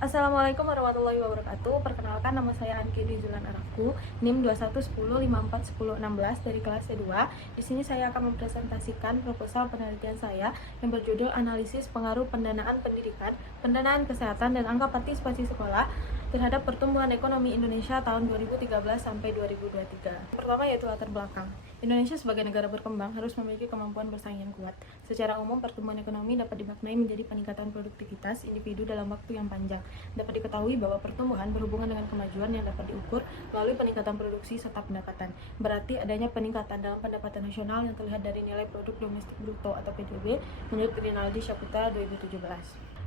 Assalamualaikum warahmatullahi wabarakatuh. Perkenalkan, nama saya Anki Zulan Araku, NIM 2110541016 dari kelas C2. Di sini saya akan mempresentasikan proposal penelitian saya yang berjudul Analisis Pengaruh Pendanaan Pendidikan, Pendanaan Kesehatan, dan Angka Partisipasi Sekolah terhadap pertumbuhan ekonomi Indonesia tahun 2013 sampai 2023. Pertama yaitu latar belakang. Indonesia sebagai negara berkembang harus memiliki kemampuan bersaing yang kuat. Secara umum, pertumbuhan ekonomi dapat dimaknai menjadi peningkatan produktivitas individu dalam waktu yang panjang. Dapat diketahui bahwa pertumbuhan berhubungan dengan kemajuan yang dapat diukur melalui peningkatan produksi serta pendapatan. Berarti adanya peningkatan dalam pendapatan nasional yang terlihat dari nilai produk domestik bruto atau PDB menurut Rinaldi Syahputra 2017.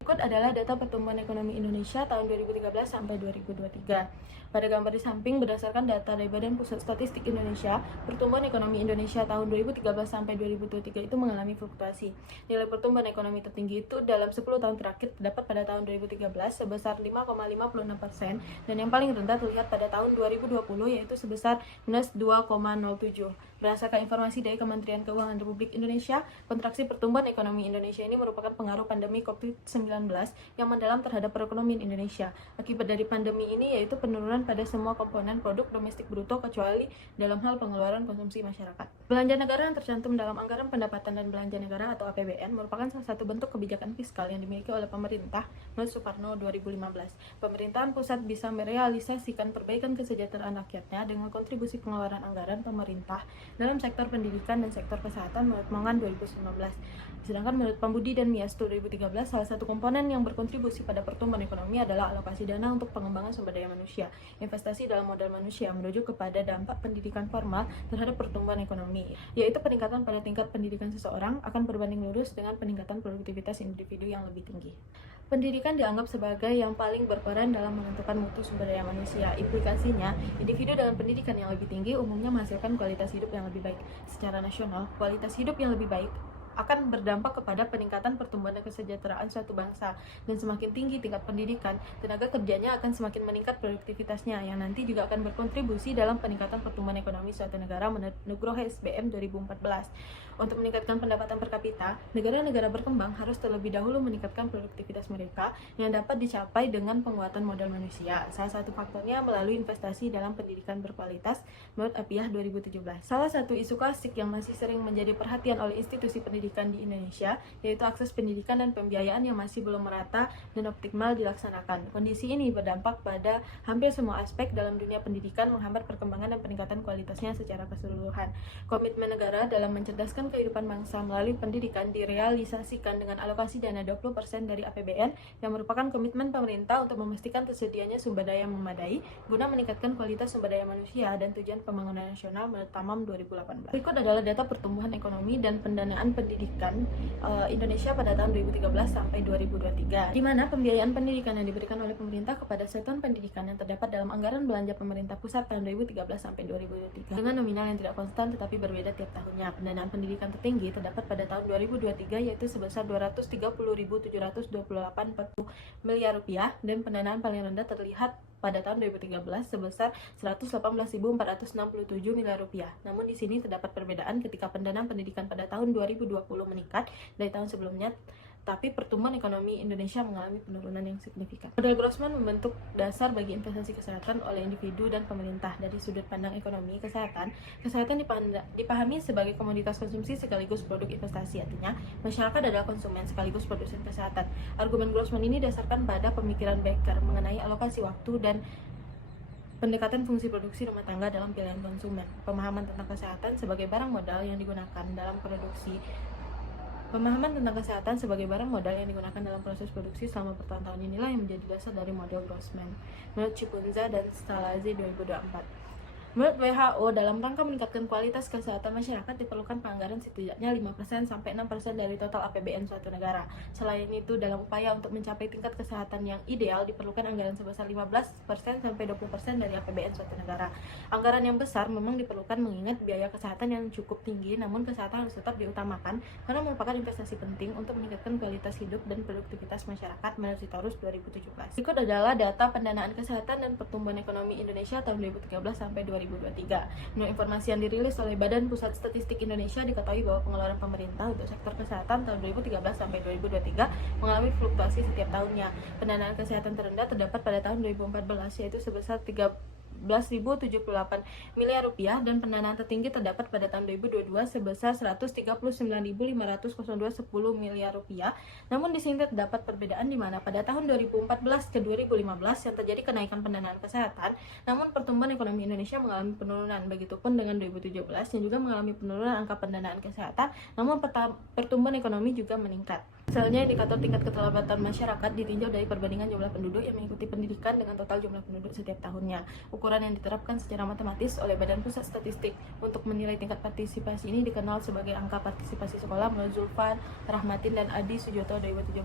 Berikut adalah data pertumbuhan ekonomi Indonesia tahun 2013 sampai 2023. Pada gambar di samping, berdasarkan data dari Badan Pusat Statistik Indonesia, pertumbuhan ekonomi Indonesia tahun 2013 sampai 2023 itu mengalami fluktuasi. Nilai pertumbuhan ekonomi tertinggi itu dalam 10 tahun terakhir terdapat pada tahun 2013 sebesar 5,56% dan yang paling rendah terlihat pada tahun 2020 yaitu sebesar minus 2,07. Berdasarkan informasi dari Kementerian Keuangan Republik Indonesia, kontraksi pertumbuhan ekonomi Indonesia ini merupakan pengaruh pandemi COVID-19 yang mendalam terhadap perekonomian Indonesia. Akibat dari pandemi ini yaitu penurunan pada semua komponen produk domestik bruto kecuali dalam hal pengeluaran konsumsi masyarakat. Belanja negara yang tercantum dalam Anggaran Pendapatan dan Belanja Negara atau APBN merupakan salah satu bentuk kebijakan fiskal yang dimiliki oleh pemerintah menurut Soekarno 2015. Pemerintahan pusat bisa merealisasikan perbaikan kesejahteraan rakyatnya dengan kontribusi pengeluaran anggaran pemerintah dalam sektor pendidikan dan sektor kesehatan menurut Mongan 2019. Sedangkan menurut Pambudi dan Miasto 2013, salah satu komponen yang berkontribusi pada pertumbuhan ekonomi adalah alokasi dana untuk pengembangan sumber daya manusia, investasi dalam modal manusia merujuk kepada dampak pendidikan formal terhadap pertumbuhan ekonomi, yaitu peningkatan pada tingkat pendidikan seseorang akan berbanding lurus dengan peningkatan produktivitas individu yang lebih tinggi. Pendidikan dianggap sebagai yang paling berperan dalam menentukan mutu sumber daya manusia. Implikasinya, individu dengan pendidikan yang lebih tinggi umumnya menghasilkan kualitas hidup yang lebih baik. Secara nasional, kualitas hidup yang lebih baik akan berdampak kepada peningkatan pertumbuhan dan kesejahteraan suatu bangsa, dan semakin tinggi tingkat pendidikan, tenaga kerjanya akan semakin meningkat produktivitasnya, yang nanti juga akan berkontribusi dalam peningkatan pertumbuhan ekonomi suatu negara menurut Nugroho SBM 2014. Untuk meningkatkan pendapatan per kapita, negara-negara berkembang harus terlebih dahulu meningkatkan produktivitas mereka yang dapat dicapai dengan penguatan modal manusia. Salah satu faktornya melalui investasi dalam pendidikan berkualitas menurut Apiah 2017. Salah satu isu klasik yang masih sering menjadi perhatian oleh institusi pendidikan di Indonesia yaitu akses pendidikan dan pembiayaan yang masih belum merata dan optimal dilaksanakan. Kondisi ini berdampak pada hampir semua aspek dalam dunia pendidikan, menghambat perkembangan dan peningkatan kualitasnya secara keseluruhan. Komitmen negara dalam mencerdaskan kehidupan bangsa melalui pendidikan direalisasikan dengan alokasi dana 20% dari APBN yang merupakan komitmen pemerintah untuk memastikan tersedianya sumber daya memadai guna meningkatkan kualitas sumber daya manusia dan tujuan pembangunan nasional menurut Tamam 2018. Berikut adalah data pertumbuhan ekonomi dan pendanaan pendidikan Indonesia pada tahun 2013 sampai 2023, di mana pembiayaan pendidikan yang diberikan oleh pemerintah kepada satuan pendidikan yang terdapat dalam anggaran belanja pemerintah pusat tahun 2013 sampai 2023 dengan nominal yang tidak konstan tetapi berbeda tiap tahunnya. Pendanaan pendidikan tertinggi terdapat pada tahun 2023 yaitu sebesar 230.728,40 miliar rupiah, dan pendanaan paling rendah terlihat pada tahun 2013 sebesar 118.467 miliar rupiah. Namun di sini terdapat perbedaan ketika pendanaan pendidikan pada tahun 2020 meningkat dari tahun sebelumnya, tapi pertumbuhan ekonomi Indonesia mengalami penurunan yang signifikan. Model Grossman membentuk dasar bagi investasi kesehatan oleh individu dan pemerintah. Dari sudut pandang ekonomi kesehatan dipahami sebagai komoditas konsumsi sekaligus produk investasi, artinya masyarakat adalah konsumen sekaligus produsen kesehatan. Argumen Grossman ini dasarkan pada pemikiran Becker mengenai alokasi waktu dan pendekatan fungsi produksi rumah tangga dalam pilihan konsumen. Pemahaman tentang kesehatan sebagai barang modal yang digunakan dalam produksi Pemahaman tentang kesehatan sebagai barang modal yang digunakan dalam proses produksi selama bertahun-tahun inilah yang menjadi dasar dari model Grossman menurut Cipunza dan Stalazi 2024. Menurut WHO, dalam rangka meningkatkan kualitas kesehatan masyarakat diperlukan penganggaran setidaknya 5% sampai 6% dari total APBN suatu negara. Selain itu, dalam upaya untuk mencapai tingkat kesehatan yang ideal diperlukan anggaran sebesar 15% sampai 20% dari APBN suatu negara. Anggaran yang besar memang diperlukan mengingat biaya kesehatan yang cukup tinggi, namun kesehatan harus tetap diutamakan karena merupakan investasi penting untuk meningkatkan kualitas hidup dan produktivitas masyarakat menurut Sitorus 2017. Berikut adalah data pendanaan kesehatan dan pertumbuhan ekonomi Indonesia tahun 2013 sampai 2023. 2023. Menurut informasi yang dirilis oleh Badan Pusat Statistik Indonesia, diketahui bahwa pengeluaran pemerintah untuk sektor kesehatan tahun 2013 sampai 2023 mengalami fluktuasi setiap tahunnya. Pendanaan kesehatan terendah terdapat pada tahun 2014, yaitu sebesar 13.078 miliar rupiah, dan pendanaan tertinggi terdapat pada tahun 2022 sebesar 139.502,10 miliar rupiah. Namun di sini terdapat perbedaan di mana pada tahun 2014 ke 2015 yang terjadi kenaikan pendanaan kesehatan, namun pertumbuhan ekonomi Indonesia mengalami penurunan. Begitupun dengan 2017 yang juga mengalami penurunan angka pendanaan kesehatan, namun pertumbuhan ekonomi juga meningkat. Misalnya, indikator tingkat keterlibatan masyarakat ditinjau dari perbandingan jumlah penduduk yang mengikuti pendidikan dengan total jumlah penduduk setiap tahunnya. Ukuran yang diterapkan secara matematis oleh Badan Pusat Statistik untuk menilai tingkat partisipasi ini dikenal sebagai angka partisipasi sekolah menurut Zulfan, Rahmatin, dan Adi Sujoto 2017.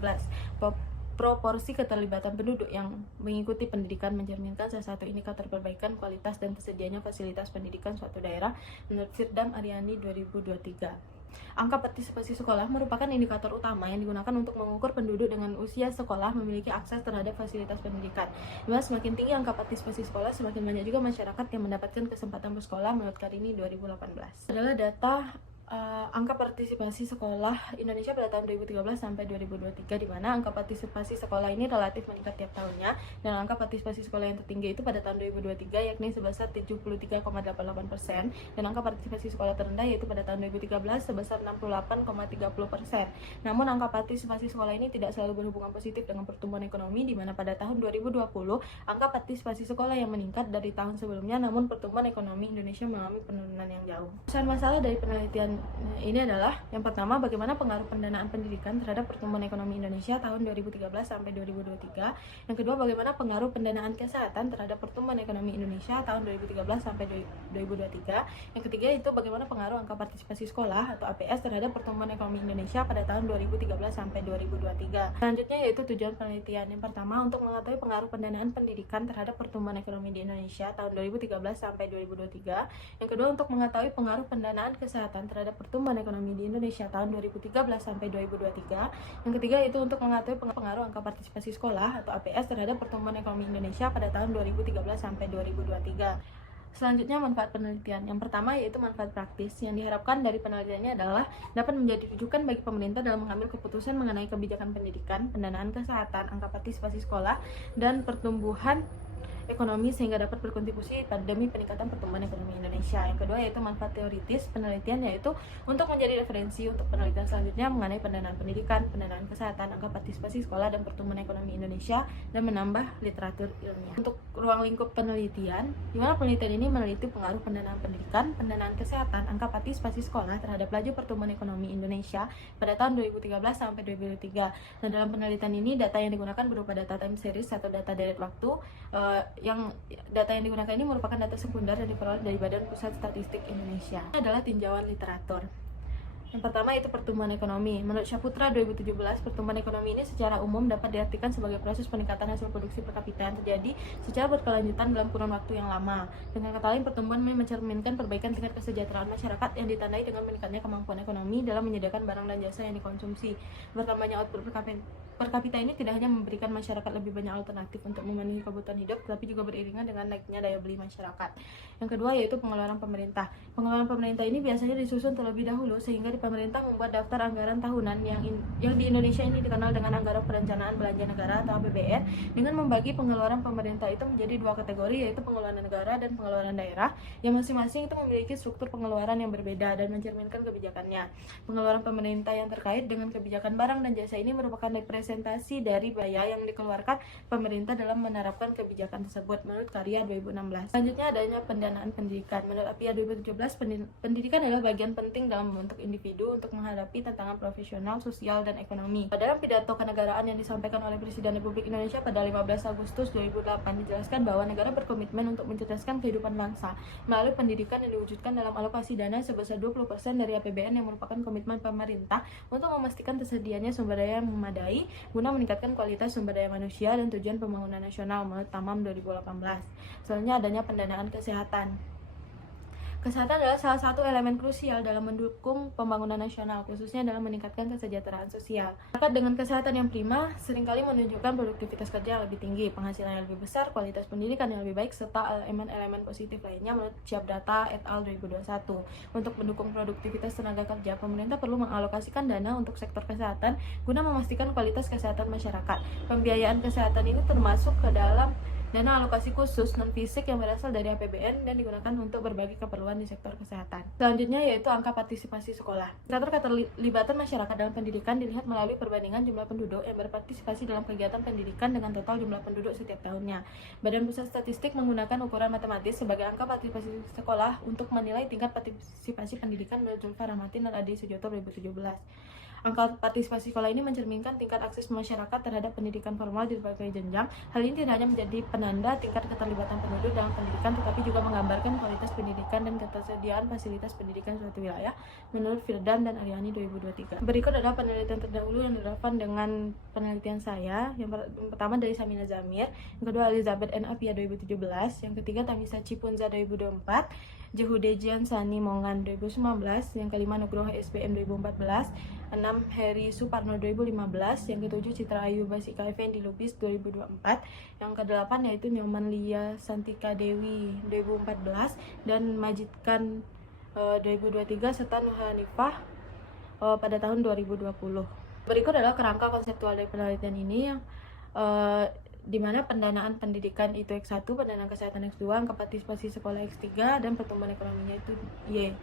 Proporsi keterlibatan penduduk yang mengikuti pendidikan mencerminkan salah satu indikator perbaikan kualitas dan tersedianya fasilitas pendidikan suatu daerah menurut Firdam Aryani 2023. Angka partisipasi sekolah merupakan indikator utama yang digunakan untuk mengukur penduduk dengan usia sekolah memiliki akses terhadap fasilitas pendidikan. Dimana semakin tinggi angka partisipasi sekolah, semakin banyak juga masyarakat yang mendapatkan kesempatan bersekolah menurut Karini 2018. Adalah data angka partisipasi sekolah Indonesia pada tahun 2013 sampai 2023, di mana angka partisipasi sekolah ini relatif meningkat tiap tahunnya, dan angka partisipasi sekolah yang tertinggi itu pada tahun 2023 yakni sebesar 73,88%, dan angka partisipasi sekolah terendah yaitu pada tahun 2013 sebesar 68,30%. Namun angka partisipasi sekolah ini tidak selalu berhubungan positif dengan pertumbuhan ekonomi, di mana pada tahun 2020 angka partisipasi sekolah yang meningkat dari tahun sebelumnya, namun pertumbuhan ekonomi Indonesia mengalami penurunan yang jauh. Masalah dari penelitian ini adalah yang pertama, bagaimana pengaruh pendanaan pendidikan terhadap pertumbuhan ekonomi Indonesia tahun 2013 sampai 2023. Yang kedua, bagaimana pengaruh pendanaan kesehatan terhadap pertumbuhan ekonomi Indonesia tahun 2013 sampai 2023. Yang ketiga itu bagaimana pengaruh angka partisipasi sekolah atau APS terhadap pertumbuhan ekonomi Indonesia pada tahun 2013 sampai 2023. Selanjutnya yaitu tujuan penelitian. Yang pertama, untuk mengetahui pengaruh pendanaan pendidikan terhadap pertumbuhan ekonomi di Indonesia tahun 2013 sampai 2023. Yang kedua, untuk mengetahui pengaruh pendanaan kesehatan terhadap pertumbuhan ekonomi di Indonesia tahun 2013 sampai 2023. Yang ketiga itu untuk mengetahui pengaruh angka partisipasi sekolah atau APS terhadap pertumbuhan ekonomi Indonesia pada tahun 2013 sampai 2023. Selanjutnya, manfaat penelitian. Yang pertama yaitu manfaat praktis. Yang diharapkan dari penelitiannya adalah dapat menjadi rujukan bagi pemerintah dalam mengambil keputusan mengenai kebijakan pendidikan, pendanaan kesehatan, angka partisipasi sekolah, dan pertumbuhan ekonomi sehingga dapat berkontribusi pada demi peningkatan pertumbuhan ekonomi Indonesia. Yang kedua yaitu manfaat teoritis penelitian, yaitu untuk menjadi referensi untuk penelitian selanjutnya mengenai pendanaan pendidikan, pendanaan kesehatan, angka partisipasi sekolah, dan pertumbuhan ekonomi Indonesia, dan menambah literatur ilmiah. Untuk ruang lingkup penelitian, di mana penelitian ini meneliti pengaruh pendanaan pendidikan, pendanaan kesehatan, angka partisipasi sekolah terhadap laju pertumbuhan ekonomi Indonesia pada tahun 2013 sampai 2023. Dan dalam penelitian ini data yang digunakan berupa data time series atau data deret waktu. Yang data yang digunakan ini merupakan data sekunder yang diperoleh dari Badan Pusat Statistik Indonesia. Ini adalah tinjauan literatur. Yang pertama itu pertumbuhan ekonomi. Menurut Syaputra 2017, pertumbuhan ekonomi ini secara umum dapat diartikan sebagai proses peningkatan hasil produksi per kapita yang terjadi secara berkelanjutan dalam kurun waktu yang lama. Dengan kata lain, pertumbuhan ini mencerminkan perbaikan tingkat kesejahteraan masyarakat yang ditandai dengan meningkatnya kemampuan ekonomi dalam menyediakan barang dan jasa yang dikonsumsi. Bertambahnya output per kapita ini tidak hanya memberikan masyarakat lebih banyak alternatif untuk memenuhi kebutuhan hidup, tetapi juga beriringan dengan naiknya daya beli masyarakat. Yang kedua yaitu pengeluaran pemerintah. Pengeluaran pemerintah ini biasanya disusun terlebih dahulu sehingga pemerintah membuat daftar anggaran tahunan yang di Indonesia ini dikenal dengan Anggaran Perencanaan Belanja Negara atau APBN, dengan membagi pengeluaran pemerintah itu menjadi dua kategori, yaitu pengeluaran negara dan pengeluaran daerah, yang masing-masing itu memiliki struktur pengeluaran yang berbeda dan mencerminkan kebijakannya. Pengeluaran pemerintah yang terkait dengan kebijakan barang dan jasa ini merupakan representasi dari biaya yang dikeluarkan pemerintah dalam menerapkan kebijakan tersebut menurut Karya 2016. Selanjutnya adanya pendanaan pendidikan. Menurut APIA 2017, pendidikan adalah bagian penting dalam membentuk individu untuk menghadapi tantangan profesional, sosial, dan ekonomi. Dalam pidato kenegaraan yang disampaikan oleh Presiden Republik Indonesia pada 15 Agustus 2008 dijelaskan bahwa negara berkomitmen untuk mencerdaskan kehidupan bangsa melalui pendidikan yang diwujudkan dalam alokasi dana sebesar 20% dari APBN yang merupakan komitmen pemerintah untuk memastikan tersedianya sumber daya yang memadai guna meningkatkan kualitas sumber daya manusia dan tujuan pembangunan nasional menurut Tamam 2018. Selanjutnya adanya pendanaan kesehatan. Kesehatan adalah salah satu elemen krusial dalam mendukung pembangunan nasional, khususnya dalam meningkatkan kesejahteraan sosial. Masyarakat dengan kesehatan yang prima seringkali menunjukkan produktivitas kerja yang lebih tinggi, penghasilan yang lebih besar, kualitas pendidikan yang lebih baik, serta elemen-elemen positif lainnya menurut Syabdata et al. 2021. Untuk mendukung produktivitas tenaga kerja, pemerintah perlu mengalokasikan dana untuk sektor kesehatan guna memastikan kualitas kesehatan masyarakat. Pembiayaan kesehatan ini termasuk ke dalam dana alokasi khusus non-fisik yang berasal dari APBN dan digunakan untuk berbagai keperluan di sektor kesehatan. Selanjutnya yaitu angka partisipasi sekolah. Indikator keterlibatan masyarakat dalam pendidikan dilihat melalui perbandingan jumlah penduduk yang berpartisipasi dalam kegiatan pendidikan dengan total jumlah penduduk setiap tahunnya. Badan Pusat Statistik menggunakan ukuran matematis sebagai angka partisipasi sekolah untuk menilai tingkat partisipasi pendidikan menurut Zulfa Rahmatin dan Adi Sujoto 2017. Angka partisipasi sekolah ini mencerminkan tingkat akses masyarakat terhadap pendidikan formal di berbagai jenjang. Hal ini tidak hanya menjadi penanda tingkat keterlibatan penduduk dalam pendidikan, tetapi juga menggambarkan kualitas pendidikan dan ketersediaan fasilitas pendidikan suatu wilayah menurut Firdan dan Aryani 2023. Berikut adalah penelitian terdahulu yang relevan dengan penelitian saya. Yang pertama dari Samina Zamir, yang kedua Elizabeth N. Apia 2017, yang ketiga Tamisa Cipunza 2024, Jehude Jian Sani Mongan 2019, yang kelima Nugroho SBM 2014, 6 Heri Suparno 2015, yang ketujuh Citra Ayu Basika Effendi Lubis 2024, yang kedelapan yaitu Nyoman Lia Santika Dewi 2014 dan Majid Khan 2023 serta Nur Hanifah pada tahun 2020. Berikut adalah kerangka konseptual dari penelitian ini yang di mana pendanaan pendidikan itu X1, pendanaan kesehatan X2, angka partisipasi sekolah X3, dan pertumbuhan ekonominya itu Y.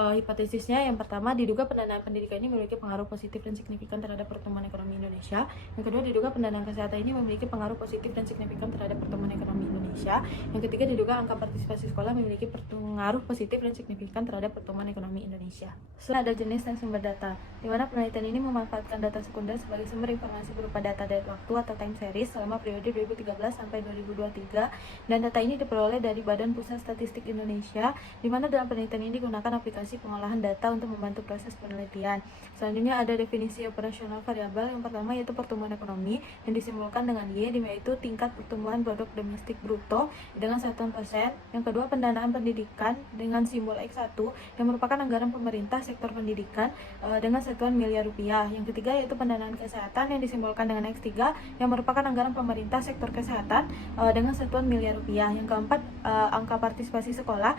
Hipotesisnya yang pertama, diduga pendanaan pendidikan ini memiliki pengaruh positif dan signifikan terhadap pertumbuhan ekonomi Indonesia. Yang kedua, diduga pendanaan kesehatan ini memiliki pengaruh positif dan signifikan terhadap pertumbuhan ekonomi Indonesia. Yang ketiga, diduga angka partisipasi sekolah memiliki pengaruh positif dan signifikan terhadap pertumbuhan ekonomi Indonesia. Setelah ada jenis dan sumber data, di mana penelitian ini memanfaatkan data sekunder sebagai sumber informasi berupa data dari waktu atau time series selama periode 2013 sampai 2023, dan data ini diperoleh dari Badan Pusat Statistik Indonesia, di mana dalam penelitian ini digunakan aplikasi pengolahan data untuk membantu proses penelitian. Selanjutnya ada definisi operasional variabel. Yang pertama yaitu pertumbuhan ekonomi yang disimbolkan dengan Y, yaitu tingkat pertumbuhan produk domestik bruto dengan satuan persen. Yang kedua, pendanaan pendidikan dengan simbol X1 yang merupakan anggaran pemerintah sektor pendidikan dengan satuan miliar rupiah. Yang ketiga yaitu pendanaan kesehatan yang disimbolkan dengan X3 yang merupakan anggaran pemerintah sektor kesehatan dengan satuan miliar rupiah. Yang keempat, angka partisipasi sekolah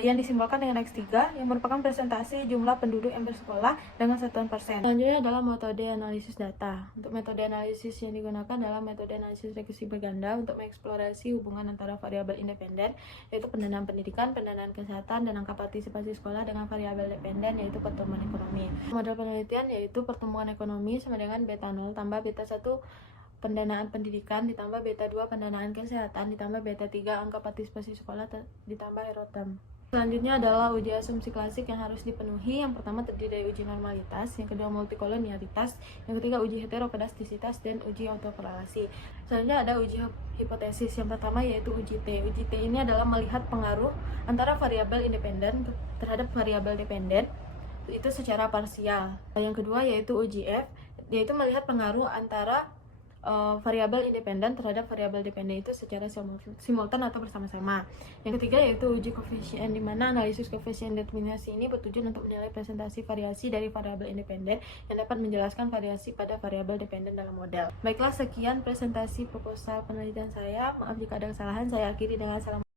yang disimbolkan dengan X3 yang merupakan presentasi jumlah penduduk yang bersekolah dengan satuan persen. Selanjutnya adalah metode analisis data. Untuk metode analisis yang digunakan adalah metode analisis regresi berganda untuk mengeksplorasi hubungan antara variabel independen yaitu pendanaan pendidikan, pendanaan kesehatan, dan angka partisipasi sekolah dengan variabel dependen yaitu pertumbuhan ekonomi. Model penelitian yaitu pertumbuhan ekonomi sama dengan beta 0 tambah beta 1 pendanaan pendidikan ditambah beta 2 pendanaan kesehatan ditambah beta 3 angka partisipasi sekolah ditambah erotem. Selanjutnya adalah uji asumsi klasik yang harus dipenuhi. Yang pertama terdiri dari uji normalitas, yang kedua multikolonialitas, yang ketiga uji heterokedastisitas, dan uji autokorelasi. Selanjutnya ada uji hipotesis. Yang pertama yaitu uji T. Uji T ini adalah melihat pengaruh antara variabel independen terhadap variabel dependen itu secara parsial. Yang kedua yaitu uji F, yaitu melihat pengaruh antara variabel independen terhadap variabel dependen itu secara simultan atau bersama-sama. Yang ketiga yaitu uji koefisien, di mana analisis koefisien determinasi ini bertujuan untuk menilai presentasi variasi dari variabel independen yang dapat menjelaskan variasi pada variabel dependen dalam model. Baiklah, sekian presentasi proposal penelitian saya. Maaf jika ada kesalahan. Saya akhiri dengan salam.